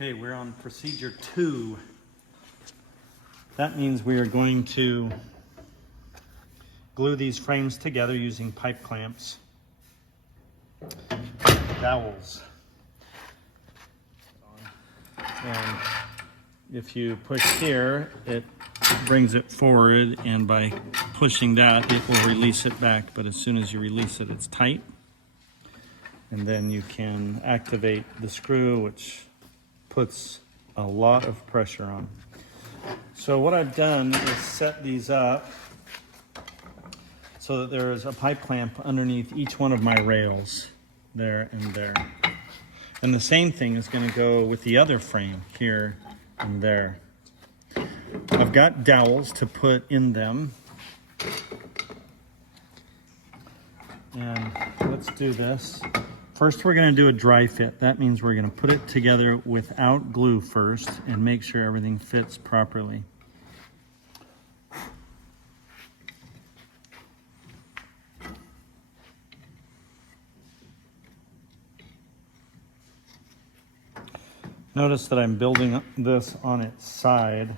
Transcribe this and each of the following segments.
Okay, we're on procedure 2. That means we are going to glue these frames together using pipe clamps, dowels. And if you push here, it brings it forward, and by pushing that, it will release it back. But as soon as you release it, it's tight. And then you can activate the screw, which puts a lot of pressure on. So what I've done is set these up so that there is a pipe clamp underneath each one of my rails, there and there. And the same thing is going to go with the other frame here and there. I've got dowels to put in them. And let's do this. First, we're going to do a dry fit. That means we're going to put it together without glue first and make sure everything fits properly. Notice that I'm building this on its side,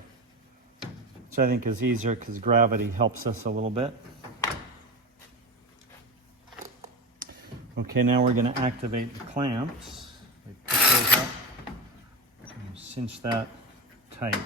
which I think is easier because gravity helps us a little bit. Okay, now we're going to activate the clamps. We put those up and cinch that tight.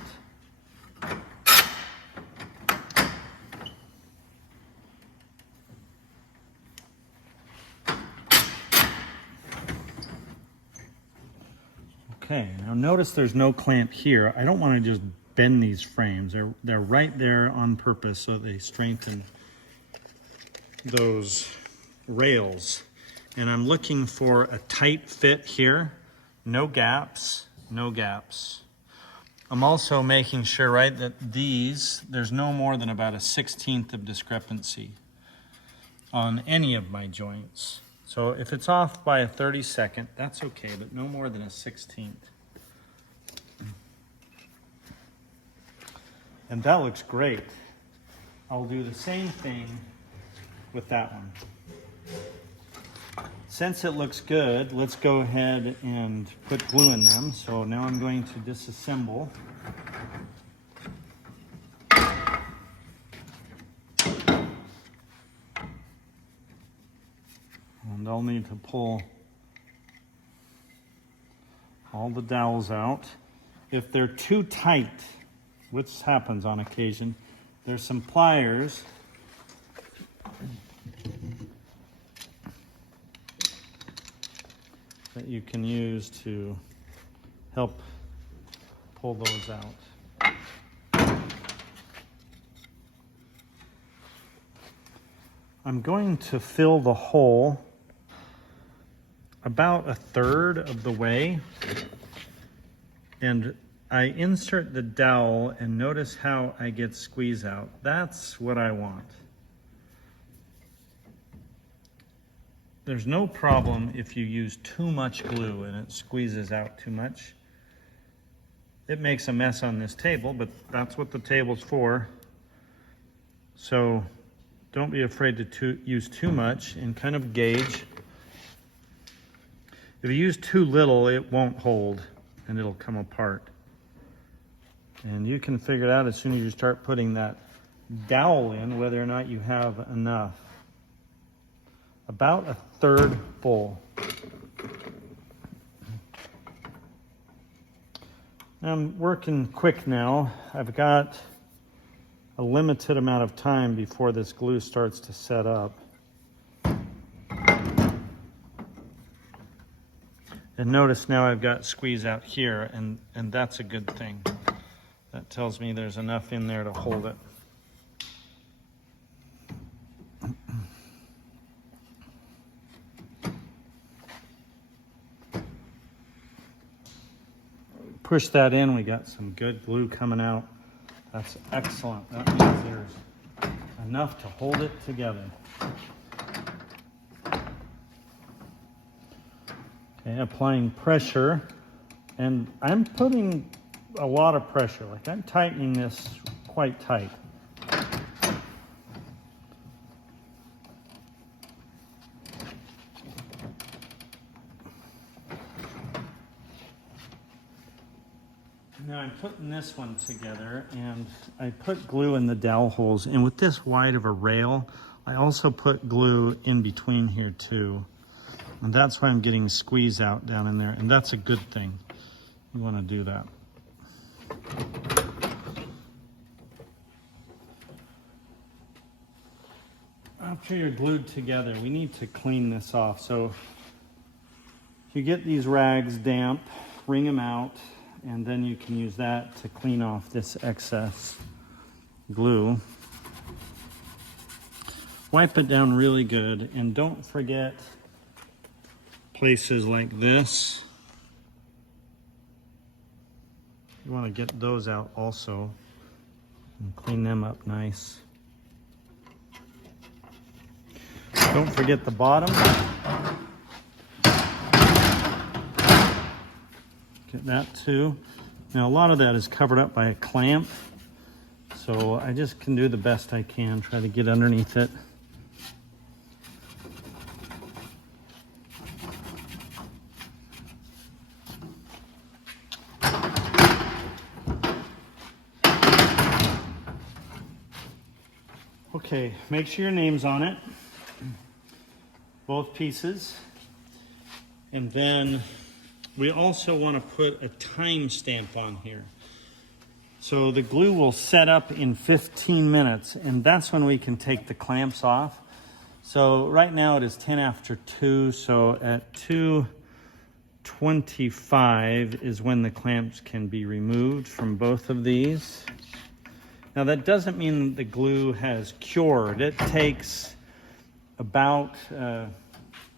Okay, now notice there's no clamp here. I don't want to just bend these frames. They're right there on purpose so they strengthen those rails. And I'm looking for a tight fit here. No gaps, no gaps. I'm also making sure, right, that there's no more than about a 1/16 of discrepancy on any of my joints. So if it's off by a 32nd, that's okay, but no more than a 1/16. And that looks great. I'll do the same thing with that one. Since it looks good, let's go ahead and put glue in them. So now I'm going to disassemble. And I'll need to pull all the dowels out. If they're too tight, which happens on occasion, there's some pliers that you can use to help pull those out. I'm going to fill the hole about 1/3 of the way, and I insert the dowel and notice how I get squeeze out. That's what I want. There's no problem if you use too much glue and it squeezes out too much. It makes a mess on this table, but that's what the table's for. So don't be afraid to use too much and kind of gauge. If you use too little, it won't hold and it'll come apart. And you can figure it out as soon as you start putting that dowel in, whether or not you have enough. About 1/3 full. I'm working quick now. I've got a limited amount of time before this glue starts to set up. And notice now I've got squeeze out here, and that's a good thing. That tells me there's enough in there to hold it. Push that in, we got some good glue coming out. That's excellent. That means there's enough to hold it together. Okay, applying pressure, and I'm putting a lot of pressure. Like I'm tightening this quite tight. Now I'm putting this one together, and I put glue in the dowel holes, and with this wide of a rail, I also put glue in between here too. And that's why I'm getting squeeze out down in there, and that's a good thing. You want to do that. After you're glued together, we need to clean this off. So if you get these rags damp, wring them out, and then you can use that to clean off this excess glue. Wipe it down really good, and don't forget places like this. You want to get those out also and clean them up nice. Don't forget the bottom. Get that too. Now a lot of that is covered up by a clamp, so I just can do the best I can, try to get underneath it. Okay, make sure your name's on it, both pieces. And then we also want to put a time stamp on here. So the glue will set up in 15 minutes, and that's when we can take the clamps off. So right now it is 10 after 2, so at 2:25 is when the clamps can be removed from both of these. Now that doesn't mean the glue has cured. It takes about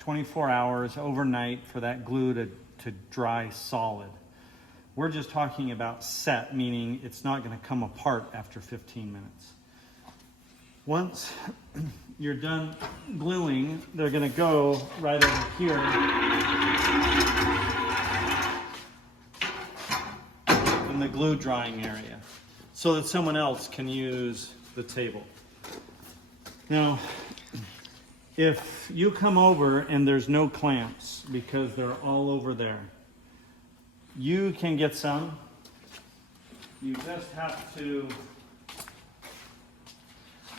24 hours overnight for that glue to dry solid. We're just talking about set, meaning it's not going to come apart after 15 minutes. Once you're done gluing, they're going to go right over here in the glue drying area, so that someone else can use the table. Now, if you come over and there's no clamps because they're all over there, you can get some. You just have to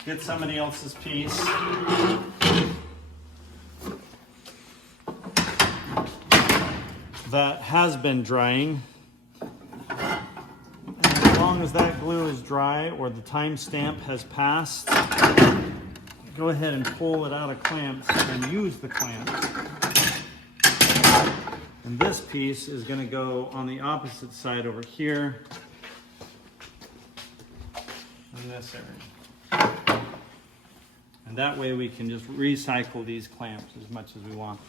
get somebody else's piece. That has been drying. As long as that glue is dry or the time stamp has passed, go ahead and pull it out of clamps and use the clamps. And this piece is going to go on the opposite side over here in this area. And that way we can just recycle these clamps as much as we want.